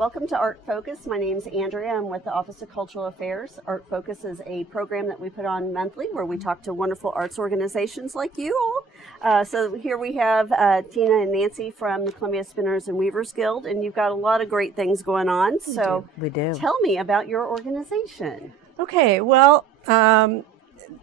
Welcome to Art Focus. My name is Andrea. I'm with the Office of Cultural Affairs. Art Focus is a program that we put on monthly where we talk to wonderful arts organizations like you all. So here we have Tina and Nancy from the Columbia Spinners and Weavers Guild, and you've got a lot of great things going on. So we do. Tell me about your organization. Okay, well,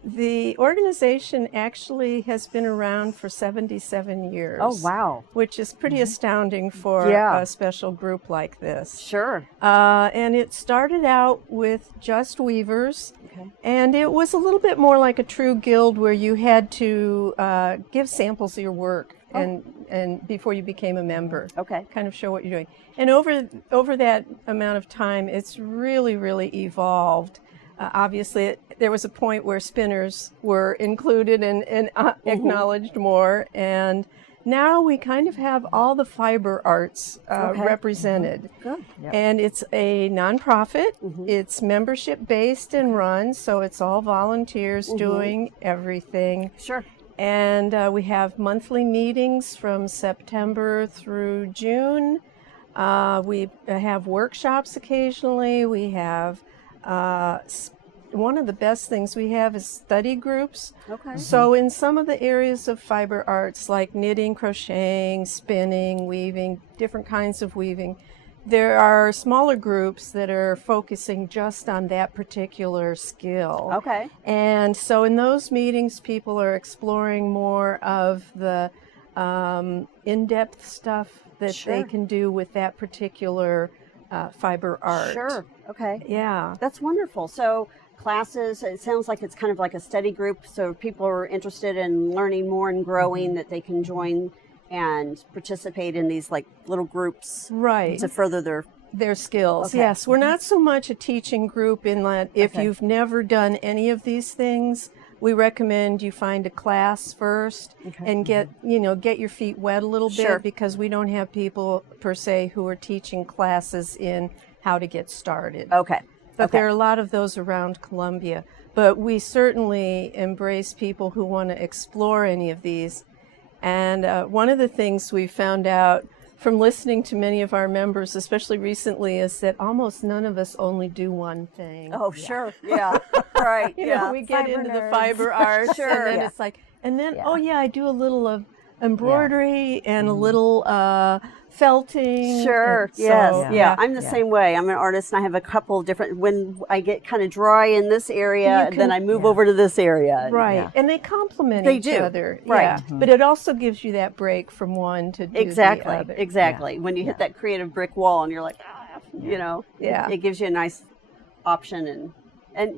the organization actually has been around for 77 years. Oh, wow. Which is pretty astounding for a special group like this. Sure. And it started out with just weavers, and it was a little bit more like a true guild where you had to give samples of your work and before you became a member. Okay. Kind of show what you're doing. And over that amount of time, it's really evolved. Obviously, there was a point where spinners were included and acknowledged more, and now we kind of have all the fiber arts represented. Good. Yep. And it's a nonprofit. It's membership-based and run, so it's all volunteers doing everything. Sure. And we have monthly meetings from September through June. We have workshops occasionally. We have one of the best things we have is study groups. Okay. So in some of the areas of fiber arts like knitting, crocheting, spinning, weaving, different kinds of weaving, there are smaller groups that are focusing just on that particular skill. Okay. And so in those meetings, people are exploring more of the in-depth stuff that they can do with that particular fiber art. Sure. Okay. Yeah. That's wonderful. So classes, it sounds like it's kind of like a study group, so if people are interested in learning more and growing that they can join and participate in these like little groups to further their skills. Yes, we're not so much a teaching group in that if you've never done any of these things, we recommend you find a class first and get your feet wet a little bit, because we don't have people per se who are teaching classes in how to get started. But there are a lot of those around Columbia. But we certainly embrace people who want to explore any of these. And one of the things we found out from listening to many of our members, especially recently, is that almost none of us only do one thing. Oh, sure. Yeah. Right. You know, we get into the fiber arts, and then it's like, oh yeah, I do a little of embroidery and a little felting. Sure. Yes. I'm the same way. I'm an artist, and I have a couple of different. When I get kind of dry in this area, then I move over to this area. Right. And they complement each other. Right. Yeah. But it also gives you that break from one to do the other. Exactly. When you hit that creative brick wall, and you're like, it gives you a nice option, and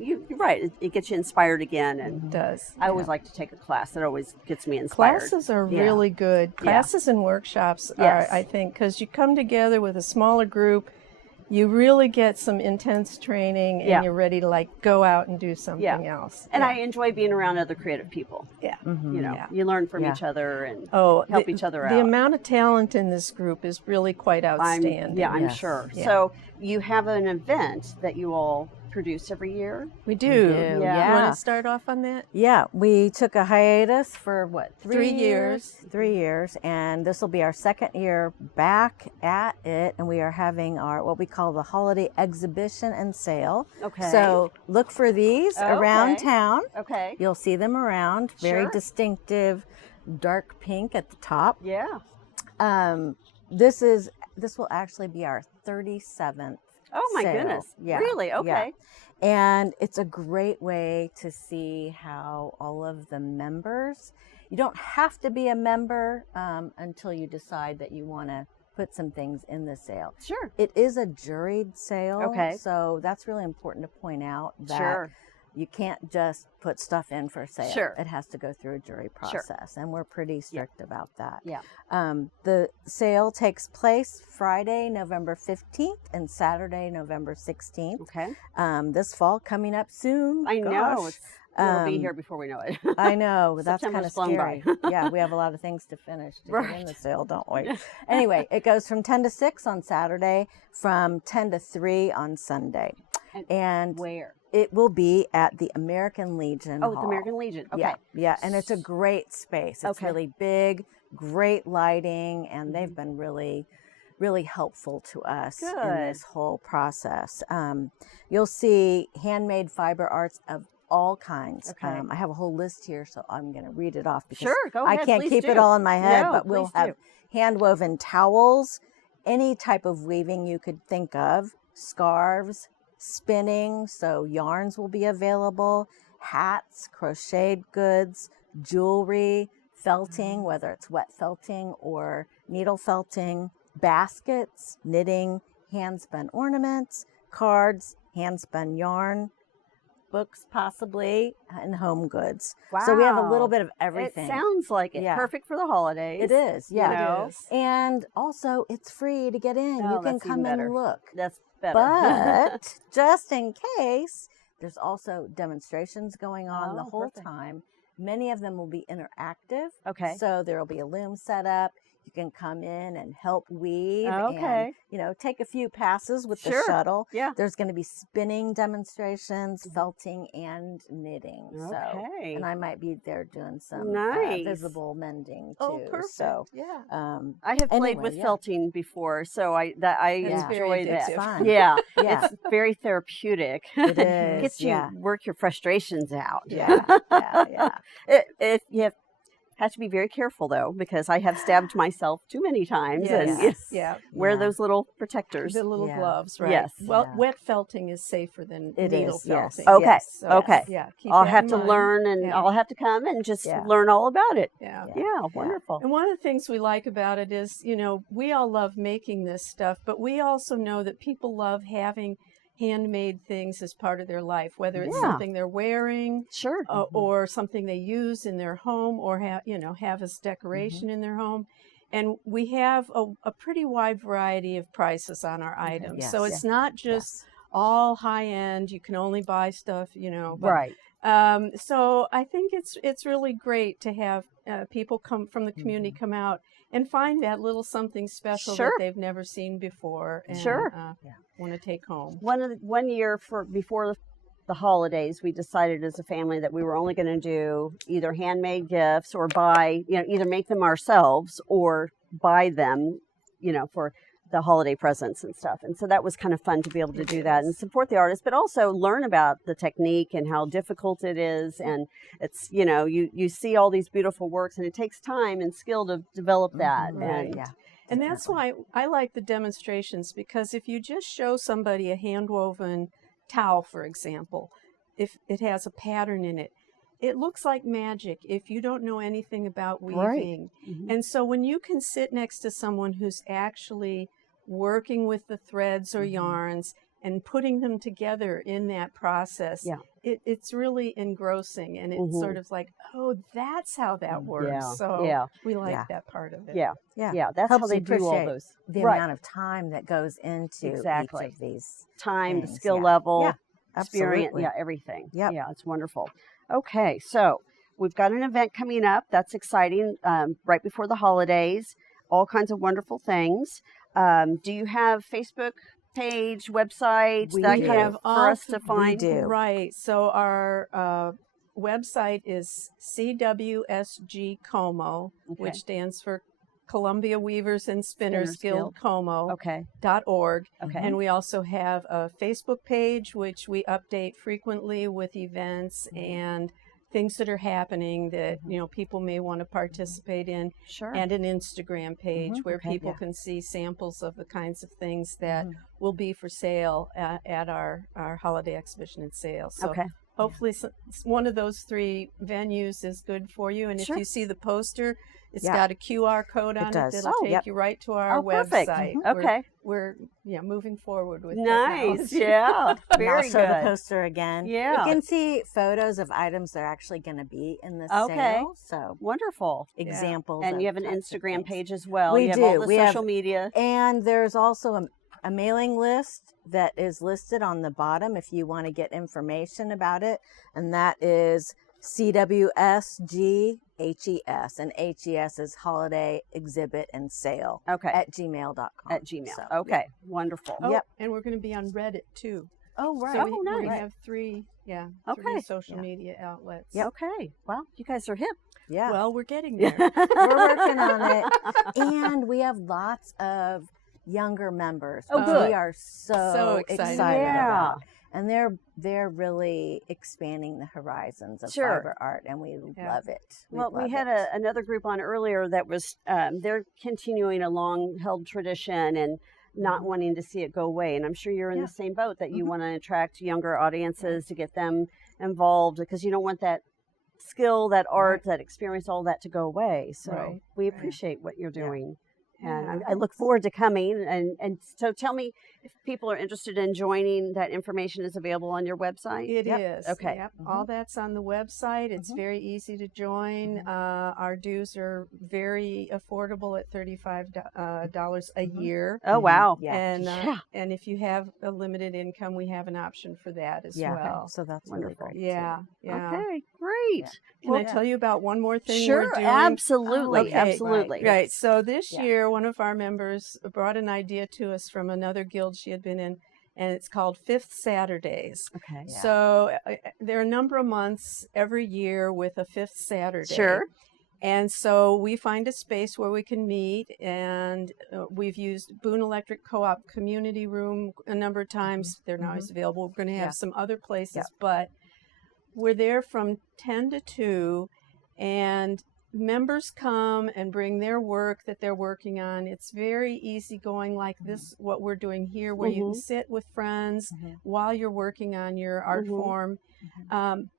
you're right. It gets you inspired again, and it does. I always like to take a class. It always gets me inspired. Classes are really good. Classes and workshops are, I think, because you come together with a smaller group, you really get some intense training, and you're ready to like go out and do something else. And I enjoy being around other creative people. Yeah. You know, you learn from each other and help each other out. The amount of talent in this group is really quite outstanding. I'm sure. Yeah. So you have an event that you all produce every year? We do. You want to start off on that? Yeah, we took a hiatus for what, 3 years? 3 years, and this will be our second year back at it, and we are having our what we call the holiday exhibition and sale. Okay. So look for these around town. Okay. You'll see them around. Very distinctive, dark pink at the top. Yeah. This will actually be our 37th. Oh my goodness. Yeah. Really? Okay. Yeah. And it's a great way to see how all of the members, you don't have to be a member until you decide that you want to put some things in the sale. Sure. It is a juried sale. Okay. So that's really important to point out that you can't just put stuff in for sale. Sure. It has to go through a jury process, and we're pretty strict about that. Yeah. The sale takes place Friday, November 15th and Saturday, November 16th. Okay. This fall coming up soon. I know. It'll be here before we know it. I know. That's kind of scary. By. Yeah, we have a lot of things to finish to get in the sale, don't we? Anyway, it goes from 10 to 6 on Saturday, from 10 to 3 on Sunday. And where? It will be at the American Legion Hall. The American Legion. Okay. Yeah, and it's a great space. It's really big, great lighting, and they've been really really helpful to us in Good. this whole process. You'll see handmade fiber arts of all kinds. Okay. I have a whole list here, so I'm going to read it off because Sure, go I ahead, can't please keep do. it all in my head, No, but we'll please have do. hand-woven towels, any type of weaving you could think of, scarves, spinning, so yarns will be available, hats, crocheted goods, jewelry, felting, whether it's wet felting or needle felting, baskets, knitting, hand-spun ornaments, cards, hand-spun yarn, books possibly, and home goods. Wow. So we have a little bit of everything. It sounds like it. Yeah. Perfect for the holidays. It is, yeah. You know? It is. And also, it's free to get in. Oh, You can that's come even better. and look. That's better. But just in case, there's also demonstrations going on the Oh, whole perfect. time. Many of them will be interactive. Okay. So there will be a loom set up. You can come in and help weave Okay. and, take a few passes with Sure. the shuttle. Yeah. There's going to be spinning demonstrations, felting, and knitting. So, Okay. and I might be there doing some Nice. visible mending too. Oh, perfect. So, Yeah. I have played anyway, with yeah. felting before, so I It's very enjoy that. addictive. Fun. Yeah, Yeah. it's very therapeutic. It is, Gets you yeah. work your frustrations out. Yeah, yeah. If you have to be very careful though, because I have stabbed myself too many times, Yes. and Yeah. wear Yeah. those little protectors. The little Yeah. gloves, right? Yes. Well, Yeah. wet felting is safer than It needle is, yes. felting. Okay, Yes. So, okay. Yeah. Keep I'll that have in to mind. learn, and Yeah. I'll have to come and just Yeah. learn all about it. Yeah. Yeah, wonderful. And one of the things we like about it is, we all love making this stuff, but we also know that people love having handmade things as part of their life, whether it's Yeah. something they're wearing Sure. or something they use in their home or have as decoration in their home. And we have a pretty wide variety of prices on our items. Yes. So it's not just all high end. You can only buy stuff, but Right. so I think it's really great to have people come from the community come out and find that little something special Sure. that they've never seen before and Sure. want to take home. One year before the holidays, we decided as a family that we were only going to do either handmade gifts or buy, either make them ourselves or buy them, for the holiday presents and stuff. And so that was kind of fun to be able to do that and support the artists, but also learn about the technique and how difficult it is. And it's, you see all these beautiful works, and it takes time and skill to develop that. Right. And And that's why I like the demonstrations, because if you just show somebody a hand-woven towel, for example, if it has a pattern in it, it looks like magic if you don't know anything about weaving. Mhm. And so when you can sit next to someone who's actually working with the threads or yarns and putting them together in that process, it's really engrossing, and it's sort of like, oh, that's how that works. Yeah. So Yeah. we like Yeah. that part of it. Yeah. That's Helps how they you do all appreciate those. the Right. amount of time that goes into Exactly. each of these Time, the things, skill yeah. level, Yeah, experience, absolutely. everything. Yep. Yeah, it's wonderful. Okay, so we've got an event coming up. That's exciting. Right before the holidays, all kinds of wonderful things. Do you have Facebook page, website, We that do. kind of for us to We find? do. Right. So our website is CWSG Como, Okay. which stands for Columbia Weavers and Spinners Guild Como. Okay. .org. Okay. And we also have a Facebook page, which we update frequently with events and things that are happening that people may want to participate in, Sure. and an Instagram page where Okay. people can see samples of the kinds of things that will be for sale at our holiday exhibition and sale. So Okay. hopefully one of those three venues is good for you. And Sure. if you see the poster, it's Yeah. got a QR code on it does. that'll Oh, take yep. you right to our perfect. website. Okay. We're moving forward with Nice. technology. Yeah. And Very I'll show the good. poster again. Yeah. You can see photos of items that are actually going to be in the Okay. sale. So Wonderful. examples. And of you have an types of Instagram things. page as well. We You have do. all the We have- social media. And there's also a mailing list that is listed on the bottom if you want to get information about it. And that is CWSGHES. And HES is Holiday Exhibit and Sale Okay. at gmail.com. At Gmail. So, Okay. Wonderful. Oh, Yep. and we're going to be on Reddit too. Oh, right. So Oh, we're going to nice. have three Okay. social Yeah. media outlets. Yep. Okay. Well, you guys are hip. Yeah. Well, we're getting there. We're working on it. And we have lots of younger members. Oh, good. We are so excited yeah. about. And they're really expanding the horizons of Sure. fiber art, and we love it. Well, we had another group on earlier that was they're continuing a long-held tradition and not wanting to see it go away. And I'm sure you're in the same boat, that you want to attract younger audiences to get them involved, because you don't want that skill, that art, that experience, all that to go away. So we appreciate what you're doing. And I look forward to coming. And so tell me, if people are interested in joining, that information is available on your website? It is. Okay. Yep. All that's on the website. It's very easy to join. Our dues are very affordable at $35 a year. Oh, wow. And if you have a limited income, we have an option for that as well. So that's wonderful. Really yeah. Okay, great. Can I tell you about one more thing Sure, we're doing? absolutely, Okay, absolutely. Right. So this year, one of our members brought an idea to us from another guild she had been in, and it's called Fifth Saturdays. Okay. So there are a number of months every year with a fifth Saturday. Sure. And so we find a space where we can meet, and we've used Boone Electric Co-op Community Room a number of times. They're not always available. We're going to have some other places, but we're there from 10 to 2, and members come and bring their work that they're working on. It's very easygoing, like this, what we're doing here, where you can sit with friends while you're working on your art form.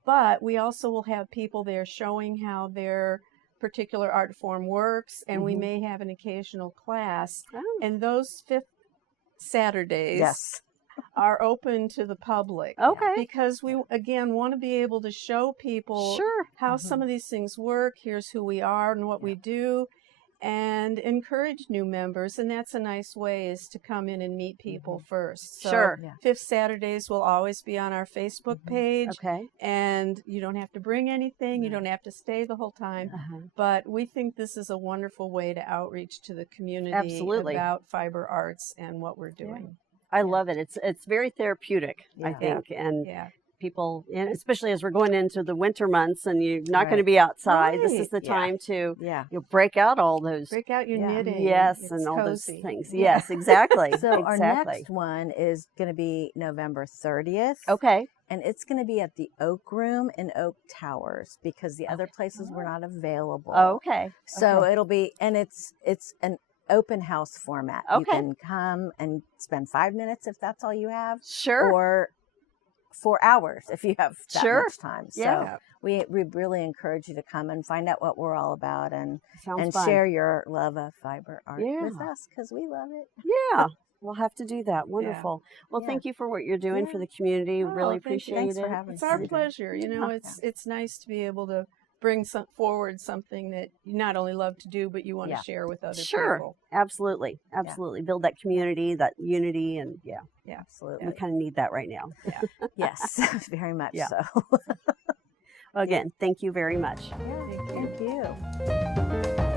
But we also will have people there showing how their particular art form works, and we may have an occasional class. And those fifth Saturdays are open to the public. Okay. Because we, again, want to be able to show people how some of these things work. Here's who we are and what we do, and encourage new members. And that's a nice way, is to come in and meet people first. So Fifth Saturdays will always be on our Facebook page. Okay. And you don't have to bring anything. You don't have to stay the whole time. But we think this is a wonderful way to outreach to the community about fiber arts and what we're doing. I love it. It's very therapeutic, I think, and people, and especially as we're going into the winter months and you're not going to be outside, this is the time to you'll break out all those, break out your knitting, and all those things. Yes, exactly. So our next one is going to be November 30th. Okay. And it's going to be at the Oak Room in Oak Towers, because the other places were not available. Okay. So it'll be, and it's an open house format. You can come and spend 5 minutes if that's all you have. Sure. Or 4 hours if you have that much time. So we really encourage you to come and find out what we're all about, and share your love of fiber art with us, because we love it. Yeah. We'll have to do that. Wonderful. Well, thank you for what you're doing for the community. Really appreciate it. For having it's our pleasure. You know, it's nice to be able to bring forward something that you not only love to do, but you want to share with other people. Absolutely. Absolutely. Build that community, that unity, and absolutely. We kind of need that right now. Yes, very much so. Again, thank you very much. Thank you.